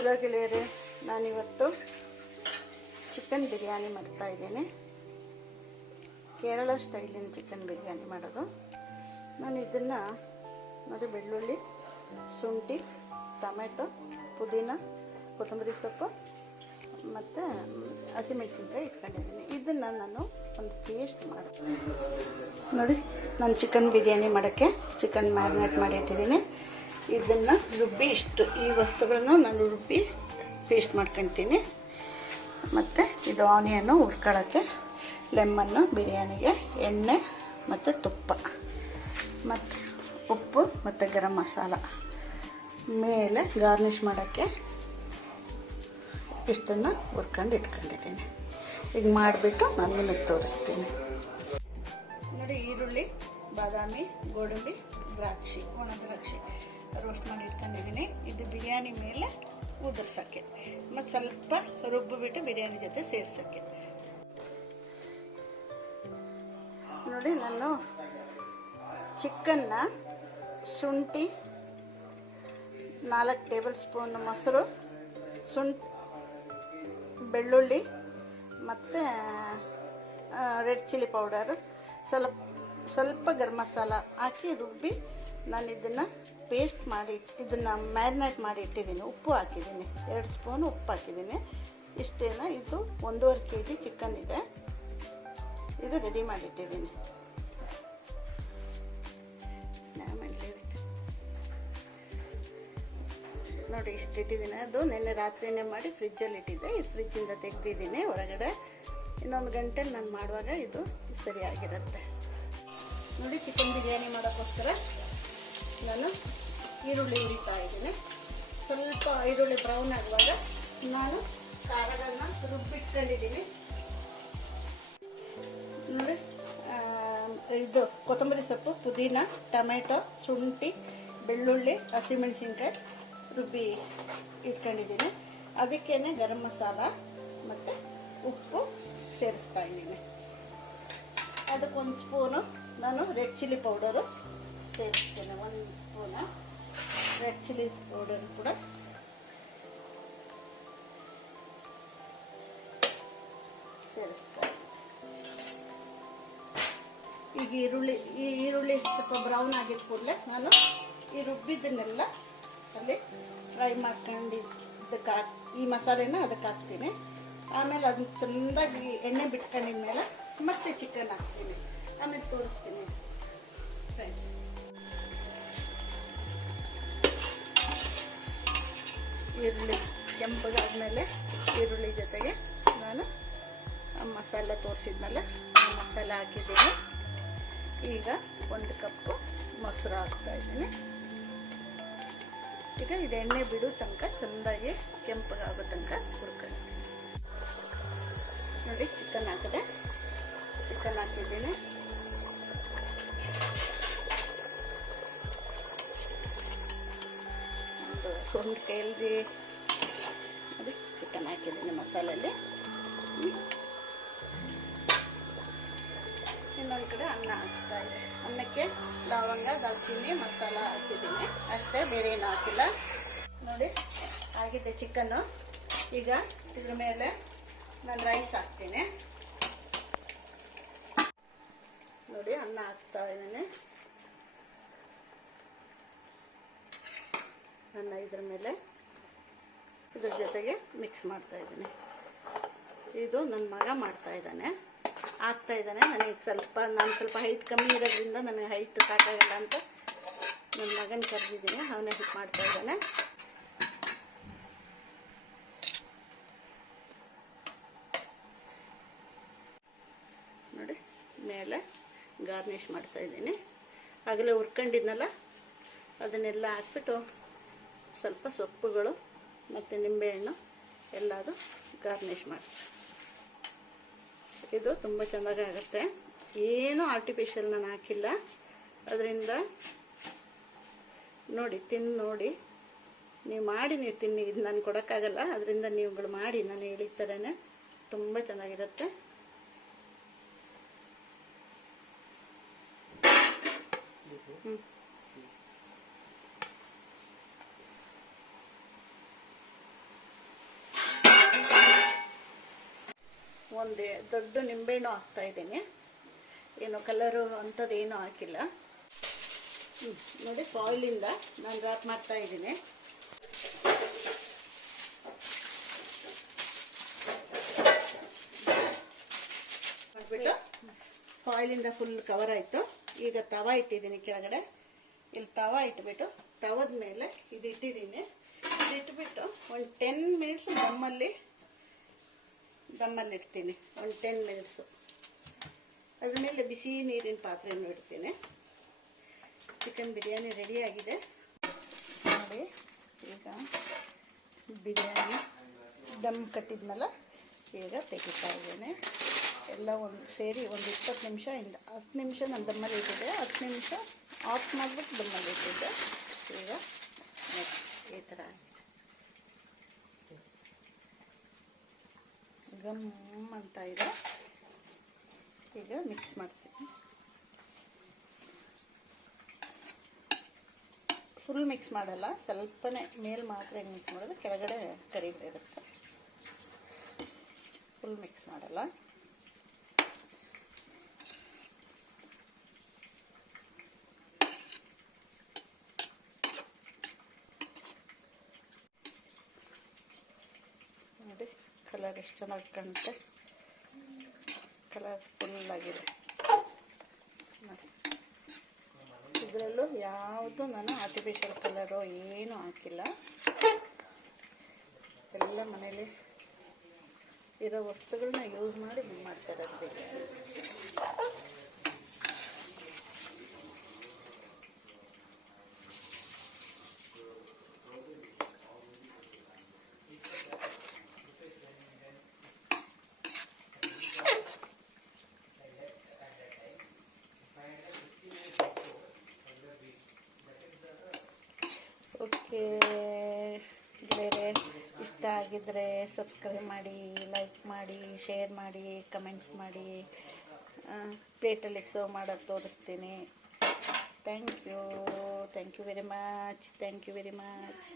Hello ಗೆಳೆಯರೇ, ನಾನಿವತ್ತು chicken biryani ಮಾಡ್ತಾಯಿದ್ದೀನಿ. ಕೇರಳ ಸ್ಟೈಲಿನ ಚಿಕನ್ ಬಿರಿಯಾನಿ ಮಾಡೋದು. ನಾನು ಇದನ್ನು ನೋಡಿ, ಬೆಳ್ಳುಳ್ಳಿ, ಶುಂಠಿ, ಟೊಮೆಟೊ, ಪುದೀನ, ಕೊತ್ತಂಬರಿ ಸೊಪ್ಪು ಮತ್ತು ಹಸಿಮೆಣಸಿನ್ಕಾಯಿ ಇಟ್ಕೊಂಡಿದ್ದೀನಿ. ಇದನ್ನು ನಾನು ಒಂದು ಪೇಸ್ಟ್ ಮಾಡ್ತೀನಿ. ನೋಡಿ, ನಾನು ಚಿಕನ್ ಬಿರಿಯಾನಿ ಮಾಡೋಕ್ಕೆ ಚಿಕನ್ ಮ್ಯಾರಿನೇಟ್ ಮಾಡಿ ಇಟ್ಟಿದ್ದೀನಿ. ಇದನ್ನು ರುಬ್ಬಿ ಈ ವಸ್ತುಗಳನ್ನ ನಾನು ರುಬ್ಬಿ ಪೇಸ್ಟ್ ಮಾಡ್ಕೊತೀನಿ. ಮತ್ತು ಇದು ಆನಿಯನ್ನು ಹುರ್ಕೊಳ್ಳೋಕ್ಕೆ, ಲೆಮನ್ನು, ಬಿರಿಯಾನಿಗೆ ಎಣ್ಣೆ ಮತ್ತು ತುಪ್ಪ ಮತ್ತು ಉಪ್ಪು ಮತ್ತು ಗರಂ ಮಸಾಲ, ಮೇಲೆ ಗಾರ್ನಿಷ್ ಮಾಡೋಕ್ಕೆ ಇಷ್ಟನ್ನು ಹುರ್ಕೊಂಡು ಇಟ್ಕೊಂಡಿದ್ದೀನಿ. ಈಗ ಮಾಡಿಬಿಟ್ಟು ನಾನು ನಿಮಗೆ ತೋರಿಸ್ತೀನಿ. ನೋಡಿ, ಈರುಳ್ಳಿ, ಬಾದಾಮಿ, ಗೋಡಂಬಿ, ದ್ರಾಕ್ಷಿ, ಒಣ ದ್ರಾಕ್ಷಿ ರೋಸ್ಟ್ ಮಾಡಿ ಇಟ್ಕೊಂಡಿದ್ದೀನಿ. ಇದು ಬಿರಿಯಾನಿ ಮೇಲೆ ಉದುರ್ಸೋಕ್ಕೆ ಮತ್ತು ಸ್ವಲ್ಪ ರುಬ್ಬಿಬಿಟ್ಟು ಬಿರಿಯಾನಿ ಜೊತೆ ಸೇರ್ಸೋಕ್ಕೆ. ನೋಡಿ, ನಾನು ಚಿಕನ್ನ ಶುಂಠಿ, 4 ಟೇಬಲ್ ಸ್ಪೂನ್ ಮೊಸರು, ಬೆಳ್ಳುಳ್ಳಿ ಮತ್ತು ರೆಡ್ ಚಿಲ್ಲಿ ಪೌಡರು, ಸ್ವಲ್ಪ ಗರಂ ಮಸಾಲ ಹಾಕಿ ರುಬ್ಬಿ ನಾನು ಇದನ್ನು ಪೇಸ್ಟ್ ಮಾಡಿ ಇದನ್ನು ಮ್ಯಾರಿನೇಟ್ ಮಾಡಿ ಇಟ್ಟಿದ್ದೀನಿ. ಉಪ್ಪು ಹಾಕಿದ್ದೀನಿ, 2 ಸ್ಪೂನ್ ಉಪ್ಪು ಹಾಕಿದ್ದೀನಿ. ಇಷ್ಟೇನ. ಇದು 1.5 kg ಚಿಕನ್ ಇದೆ. ಇದು ರೆಡಿ ಮಾಡಿಟ್ಟಿದ್ದೀನಿ. ನೋಡಿ, ಇಷ್ಟಿಟ್ಟಿದ್ದೀನಿ. ಅದು ನೆನ್ನೆ ರಾತ್ರಿನೇ ಮಾಡಿ ಫ್ರಿಜ್ಜಲ್ಲಿ ಇಟ್ಟಿದ್ದೆ. ಈ ಫ್ರಿಜ್ಜಿಂದ ತೆಗೆದಿದ್ದೀನಿ ಹೊರಗಡೆ. ಇನ್ನೊಂದು ಗಂಟೆಲಿ ನಾನು ಮಾಡುವಾಗ ಇದು ಸರಿಯಾಗಿರುತ್ತೆ. ನೋಡಿ, ಚಿಕನ್ ಬಿರಿಯಾನಿ ಮಾಡೋಕ್ಕೋಸ್ಕರ ನಾನು ಈರುಳ್ಳಿ ಹುರಿತಾ ಇದ್ದೀನಿ. ಸ್ವಲ್ಪ ಈರುಳ್ಳಿ ಬ್ರೌನ್ ಆಗುವಾಗ ನಾನು ಖಾರಗಳನ್ನ ರುಬ್ಬಿಟ್ಕೊಂಡಿದ್ದೀನಿ. ನೋಡಿ, ಇದು ಕೊತ್ತಂಬರಿ ಸೊಪ್ಪು, ಪುದೀನ, ಟೊಮೆಟೊ, ಶುಂಠಿ, ಬೆಳ್ಳುಳ್ಳಿ, ಹಸಿಮೆಣಸಿನ್ಕಾಯಿ ರುಬ್ಬಿ ಇಟ್ಕೊಂಡಿದ್ದೀನಿ. ಅದಕ್ಕೇನೆ ಗರಂ ಮಸಾಲ ಮತ್ತು ಉಪ್ಪು ಸೇರಿಸ್ತಾ ಇದ್ದೀನಿ. ಅದಕ್ಕೊಂದು ಸ್ಪೂನು ನಾನು ರೆಡ್ ಚಿಲ್ಲಿ ಪೌಡರು ಸೇರಿಸ್ತೇನೆ. 1 ಸ್ಪೂನ ರೆಡ್ ಚಿಲ್ಲಿ ಪೌಡರ್ ಕೂಡ ಸೇರಿಸ್ತೇನೆ. ಈಗ ಈರುಳ್ಳಿ ಸ್ವಲ್ಪ ಬ್ರೌನ್ ಆಗಿದ್ದ ಕೂಡಲೇ ನಾನು ಈ ರುಬ್ಬಿದ್ದನ್ನೆಲ್ಲ ಅಲ್ಲಿ ಫ್ರೈ ಮಾಡ್ಕೊಂಡಿದ್ದಕ್ಕೆ ಈ ಮಸಾಲೆನ ಅದಕ್ಕೆ ಹಾಕ್ತೀನಿ. ಆಮೇಲೆ ಅದನ್ನ ಚೆಂದಾಗಿ ಎಣ್ಣೆ ಬಿಟ್ಕೊಂಡಿದ್ಮೇಲೆ ಮತ್ತೆ ಚಿಕನ್ ಹಾಕ್ತೀನಿ. ಆಮೇಲೆ ತೋರಿಸ್ತೀನಿ ಫ್ರೆಂಡ್ಸ್. ಈರುಳ್ಳಿ ಕೆಂಪಗಾದ್ಮೇಲೆ ಈರುಳ್ಳಿ ಜೊತೆಗೆ ನಾನು ಮಸಾಲೆ ತೋರಿಸಿದ್ಮೇಲೆ ಆ ಮಸಾಲೆ ಹಾಕಿದ್ದೀನಿ. ಈಗ 1 ಕಪ್ಪು ಮೊಸರು ಹಾಕ್ತಾಯಿದ್ದೀನಿ. ಈಗ ಇದು ಎಣ್ಣೆ ಬಿಡೋ ತನಕ ಚೆಂದಾಗಿ ಕೆಂಪಗಾಗೋ ತನಕ ಹುರ್ಕೊಂಡು. ನೋಡಿ, ಚಿಕನ್ ಹಾಕಿದ್ದೀನಿ. ಒಂದು ಕೈಯಲ್ಲಿ ನೋಡಿ ಚಿಕನ್ ಹಾಕಿದ್ದೀನಿ ಮಸಾಲೆಯಲ್ಲಿ. ಇನ್ನೊಂದು ಕಡೆ ಅನ್ನ ಹಾಕ್ತಾಯಿದೆ. ಅನ್ನಕ್ಕೆ ಲವಂಗ, ದಾಲ್ಚಿನ್ನಿ, ಮಸಾಲ ಹಾಕಿದ್ದೀನಿ ಅಷ್ಟೇ, ಬೇರೆ ಏನು ಹಾಕಿಲ್ಲ. ನೋಡಿ, ಆಗಿದೆ ಚಿಕನ್ನು. ಈಗ ಇದ್ರ ಮೇಲೆ ನಾನು ರೈಸ್ ಹಾಕ್ತೀನಿ. ನೋಡಿ, ಅನ್ನ ಹಾಕ್ತಾ ಇದ್ದೀನಿ. ಅನ್ನ ಇದ್ರ ಮೇಲೆ ಇದ್ರ ಜೊತೆಗೆ ಮಿಕ್ಸ್ ಮಾಡ್ತಾ ಇದ್ದೀನಿ. ಇದು ನನ್ನ ಮಗ ಆಗ್ತಾ ಇದ್ದಾನೆ. ನಾನು ಸ್ವಲ್ಪ ಹೈಟ್ ಕಮ್ಮಿ ಇರೋದ್ರಿಂದ ನನಗೆ ಹೈಟ್ ಸಾಕಾಗಲ್ಲ ಅಂತ ನನ್ನ ಮಗನ ಕರೆದಿದ್ದೀನಿ. ಅವನೇ ಹೆಲ್ಪ್ ಮಾಡ್ತಾ ಇದ್ದಾನೆ. ನೋಡಿ, ಮೇಲೆ ಗಾರ್ನಿಷ್ ಮಾಡ್ತಾ ಇದ್ದೀನಿ. ಆಗಲೇ ಹುರ್ಕೊಂಡಿದ್ನಲ್ಲ ಅದನ್ನೆಲ್ಲ ಹಾಕ್ಬಿಟ್ಟು ಸ್ವಲ್ಪ ಸೊಪ್ಪುಗಳು ಮತ್ತು ನಿಂಬೆಹಣ್ಣು ಎಲ್ಲದು ಗಾರ್ನಿಷ್ ಮಾಡಿ. ಇದು ತುಂಬ ಚೆನ್ನಾಗಾಗುತ್ತೆ. ಏನೂ ಆರ್ಟಿಫಿಷಿಯಲ್ ನಾನು ಹಾಕಿಲ್ಲ. ಅದರಿಂದ ನೋಡಿ ನೀವು ಮಾಡಿ ನೀವು ತಿನ್ನಿ. ಇದು ನಾನು ಕೊಡೋಕ್ಕಾಗಲ್ಲ. ಅದರಿಂದ ನೀವುಗಳು ಮಾಡಿ ನಾನು ಹೇಳಿದ ಥರನೇ ತುಂಬ ಚೆನ್ನಾಗಿರುತ್ತೆ. ಒಂದು ದೊಡ್ಡ ನಿಂಬೆಹಣ್ಣು ಹಾಕ್ತಾಯಿದ್ದೀನಿ. ಏನು ಕಲರು ಅಂಥದ್ದು ಏನೂ ಹಾಕಿಲ್ಲ. ನೋಡಿ ಫಾಯಿಲಿಂದ ನಾನು ರ್ಯಾಪ್ ಮಾಡ್ತಾಯಿದ್ದೀನಿ. ಮಾಡಿಬಿಟ್ಟು ಫಾಯಿಲಿಂದ ಫುಲ್ ಕವರ್ ಆಯಿತು. ಈಗ ತವ ಇಟ್ಟಿದ್ದೀನಿ ಕೆಳಗಡೆ. ಇಲ್ಲಿ ತವ ಇಟ್ಬಿಟ್ಟು ತವದ ಮೇಲೆ ಇದು ಇಟ್ಟಿದ್ದೀನಿ. ಇದು ಇಟ್ಬಿಟ್ಟು ಒಂದು 10 ಮಿನಿಟ್ಸ್ ದಮ್ಮಲ್ಲಿ ಇಡ್ತೀನಿ. ಒಂದು 10 ಮಿನಿಟ್ಸು. ಅದ್ರ ಮೇಲೆ ಬಿಸಿ ನೀರಿನ ಪಾತ್ರೆಯನ್ನು ಇಡ್ತೀನಿ. ಚಿಕನ್ ಬಿರಿಯಾನಿ ರೆಡಿಯಾಗಿದೆ ನೋಡಿ. ಈಗ ಬಿರಿಯಾನಿ ದಮ್ ಕಟ್ಟಿದ್ನಲ್ಲ, ಈಗ ತೆಗಿತಾ ಇದ್ದೇನೆ. ಎಲ್ಲ ಒಂದು ಸೇರಿ ಒಂದು 20 ನಿಮಿಷ 10 ನಿಮಿಷ ನಾನು ದಮ್ಮಲ್ಲಿ ಇಟ್ಟಿದ್ದೆ. 10 ನಿಮಿಷ ಆಫ್ ಮಾಡಿಬಿಟ್ಟು ದಮ್ಮಲ್ಲಿ ಇಟ್ಟಿದ್ದೆ. ಈಗ ಈ ಥರ ಗಮ್ ಅಂತ ಇದೆ. ಈಗ ಮಿಕ್ಸ್ ಮಾಡ್ತೀನಿ. ಫುಲ್ ಮಿಕ್ಸ್ ಮಾಡಲ್ಲ, ಸ್ವಲ್ಪನೇ ಮೇಲೆ ಮಾತ್ರ ಹೆಂಗೆ ಮಿಕ್ಸ್ ಮಾಡೋದು, ಕೆಳಗಡೆ ಕರಿಬಿಡುತ್ತೆ. ಫುಲ್ ಮಿಕ್ಸ್ ಮಾಡಲ್ಲ. ನೋಡಿ ಕಲರ್ ಎಷ್ಟು ಚೆನ್ನಾಗಿ ಕಾಣುತ್ತೆ. ಕಲರ್ಫುಲ್ಲಾಗಿದೆ ನೋಡಿ. ಇದರಲ್ಲೂ ಯಾವುದು ನಾನು ಆರ್ಟಿಫಿಷಿಯಲ್ ಕಲರು ಏನೂ ಹಾಕಿಲ್ಲ. ಎಲ್ಲ ಮನೇಲಿ ಇರೋ ವಸ್ತುಗಳನ್ನ ಯೂಸ್ ಮಾಡಿ ಮಾಡ್ತಾರೆ ಅದಕ್ಕೆ. ಓಕೆ ಬೇರೆ ಇಷ್ಟ ಆಗಿದ್ದರೆ ಸಬ್ಸ್ಕ್ರೈಬ್ ಮಾಡಿ, ಲೈಕ್ ಮಾಡಿ, ಶೇರ್ ಮಾಡಿ, ಕಮೆಂಟ್ಸ್ ಮಾಡಿ. ಪ್ಲೇಟಲ್ಲಿ ಸರ್ವ್ ಮಾಡೋದು ತೋರಿಸ್ತೀನಿ. Thank you very much.